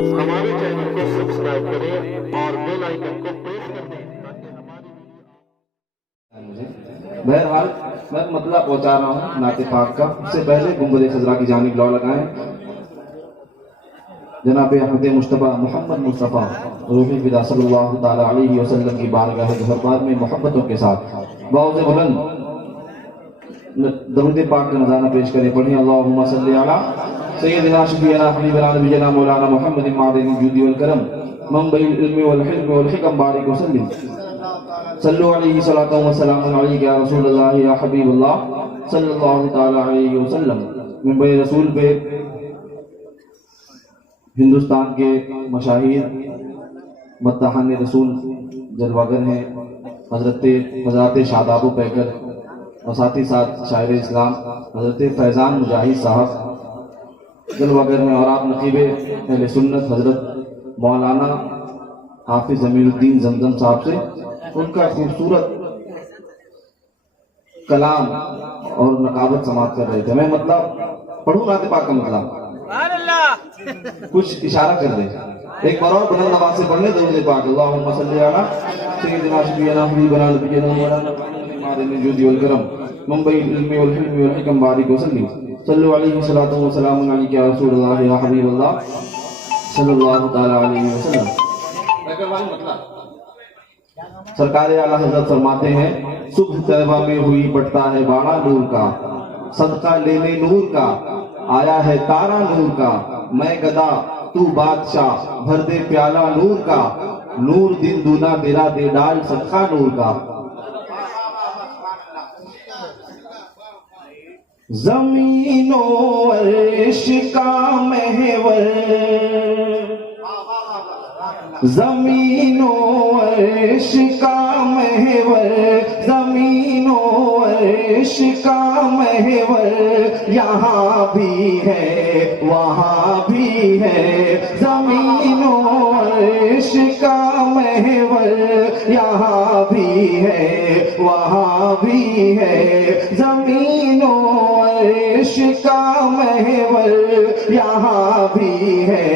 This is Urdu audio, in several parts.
ہمارے چینل کو سبسکرائب کریں اور بیل آئیکن کو پریس کر دیں تاکہ ہماری بہرحال میں مطلب پہنچا رہا ہوں نعت پاک کا. اس سے پہلے گنبد خضرا کی جانب لا لگائیں. جناب احمد مصطفیٰ محمد مصطفیٰ روح فدا صلی اللہ تعالی علیہ وسلم کی بارگاہ دربار میں محبتوں کے ساتھ باوز بلند درود پاک کا نذرانہ پیش کریں. پڑھیں اللہم صلی علی سیدنا شفیعنا حبیبنا نبینا مولانا محمد معدن الجود والکرم منبع العلم والحلم والحکم بارک وسلم. صلو علیہ صلاۃ و سلام علیک یا رسول اللہ یا حبیب اللہ صلی اللہ تعالی علیہ وسلم. منبع رسول پہ ہندوستان کے مشاہیر مداحان رسول جلوگر ہیں حضرات شاداب و پیکر اور ساتھ ہی ساتھ شاعر اسلام حضرت فیضان مجاہد صاحب جلوگر ہیں. اور آپ نقیب اہل سنت حضرت مولانا حافظ ضمیر الدین زمزم صاحب سے ان کا خوبصورت کلام اور نقابت سماعت کر رہے تھے. میں مطلب پڑھوں نعت پاک کا مطلب کچھ اشارہ کر دیں. ایک بار اور بلند آواز سے پڑھنے درود پاک. اللہم صلی علی سیدنا شفیعنا حبیبنا نبینا مولانا معدن الجود والکرم منبع العلم والحلم والحکم بارک وسلم. صلو علیہ صلاۃ و سلام علیک یا رسول اللہ یا حبیب اللہ صلی اللہ تعالی علیہ وسلم. سرکار اعلیٰ حضرت فرماتے ہیں صبح طیبہ میں ہوئی بٹتا ہے باڑا نور کا صدقہ لینے نور کا آیا ہے تارا نور کا میں گدا تو بادشاہ بھر دے پیالہ نور کا نور دن دونا تیرا دے ڈال صدقہ نور کا. زمین و عرش کا محور زمین و عرش کا محور زمین و عرش کا محور یہاں بھی ہے وہاں بھی ہے. زمین و عرش کا محور یہاں بھی ہے وہاں بھی ہے. زمین و عرش کا محور یہاں بھی ہے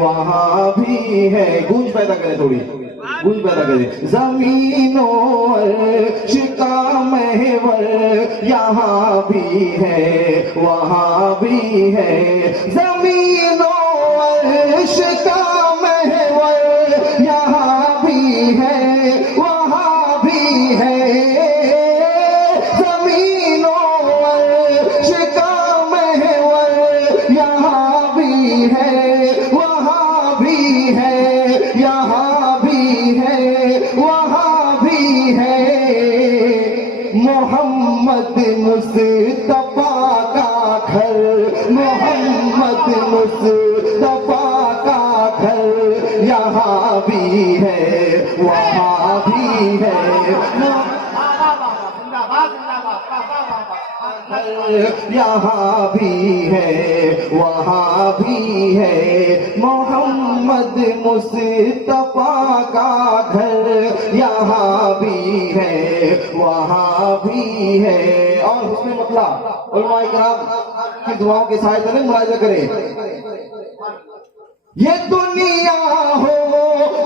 وہاں بھی ہے. گونج پیدا کریں تھوڑی گونج پیدا کریں. زمین و عرش کا محور یہاں بھی ہے وہاں بھی ہے. زمین و عرش کا محور یہاں بھی ہے وہاں بھی ہے. زمین و عرش کا محور یہاں بھی ہے وہاں بھی ہے یہاں بھی ہے وہاں بھی ہے. محمد مصطفیٰ کا گھر محمد مصطفیٰ کا گھر یہاں بھی ہے وہاں بھی ہے. یہاں بھی ہے وہاں بھی ہے. محمد مصطفیٰ کا گھر یہاں بھی ہے وہاں بھی ہے. اور اس میں مطلب علماء کرام کی دعاؤں کے سائے تلے ملاحظہ کریں. یہ دنیا ہو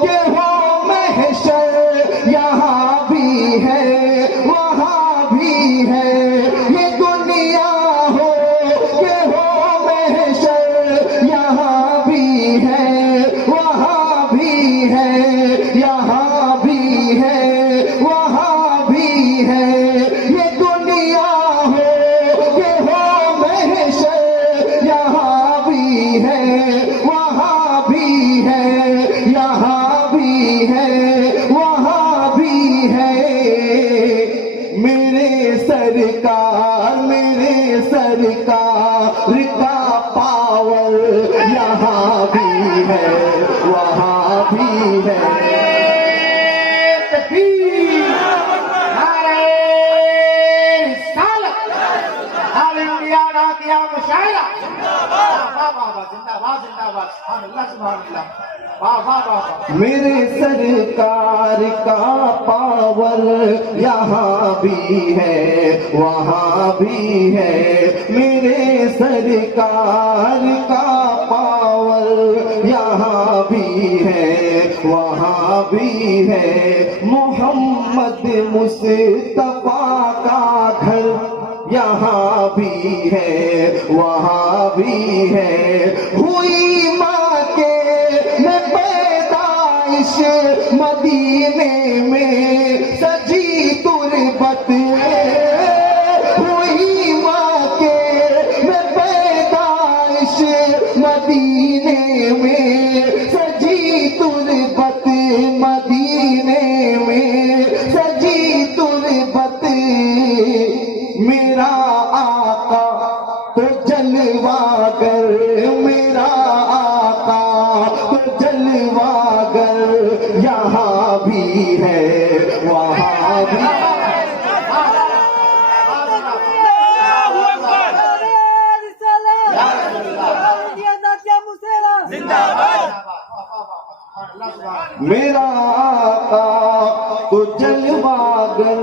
یہ ہو محشر یہاں بھی ہے وہاں بھی ہے. یہ دنیا ہو یہ ہو محشر یہاں بھی ہے وہاں بھی ہے یہاں بھی ہے وہاں بھی ہے. یہ دنیا ہو یہ ہو محشر یہاں بھی ہے وہاں بھی ہے یہاں بھی ہے وہاں بھی ہے. میرے سرکار کا پاور یہاں بھی ہے وہاں بھی ہے. تکبیر نعرہ رسالت عالم انبیاء نعتیہ مشاعرہ زندہ باد سبحان اللہ سبحان اللہ. میرے سرکار کا پاور یہاں بھی ہے وہاں بھی ہے. میرے سرکار کا پاور یہاں یہاں بھی ہے وہاں بھی ہے، محمد مصطفیٰ کا گھر یہاں بھی ہے وہاں بھی ہے، ہوئی ماں کے میں پیدائش مدینے میں سجی تربت، ہوئی ماں کے میں پیدائش مدینے میں سجی تربت، مدینے میں سجی تربت، میرا آقا تو جلوہ گر، میرا آقا تو جلوہ گر، یہاں بھی ہے وہاں بھی ہے۔ میرا آقا تو جلوہ گر،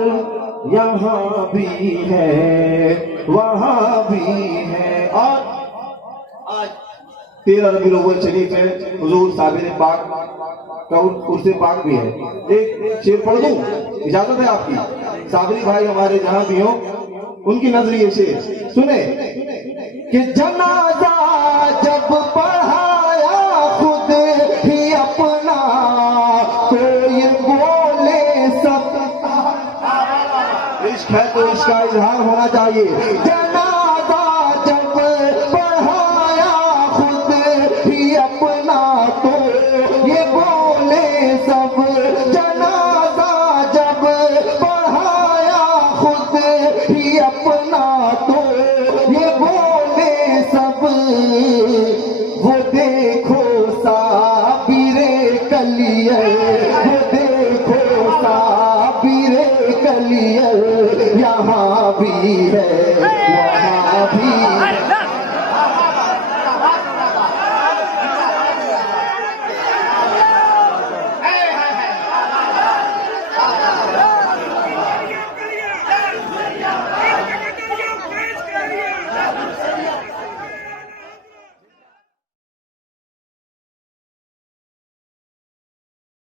یہاں بھی ہے وہاں بھی ہے۔ اور آج 13 ربیع الاول شریف ہے، حضور صابر پاک کا عرس پاک بھی ہے۔ ایک شعر پڑھ دوں، اجازت ہے آپ کی؟ صابری بھائی ہمارے جہاں بھی ہوں ان کی نظریے سے سنیں کہ جنازہ جب پڑھایا خود ہی اپنا تو یہ بولے سب، عشق ہے تو اس کا اظہار ہونا چاہیے۔ جنازہ جب پڑھایا خود ہی اپنا تو یہ بولے سب، جنازہ جب پڑھایا خود ہی اپنا تو یہ بولے سب، وہ دیکھو صابر کلیل، وہ دیکھو صابر کلیل، یہاں بھی ہے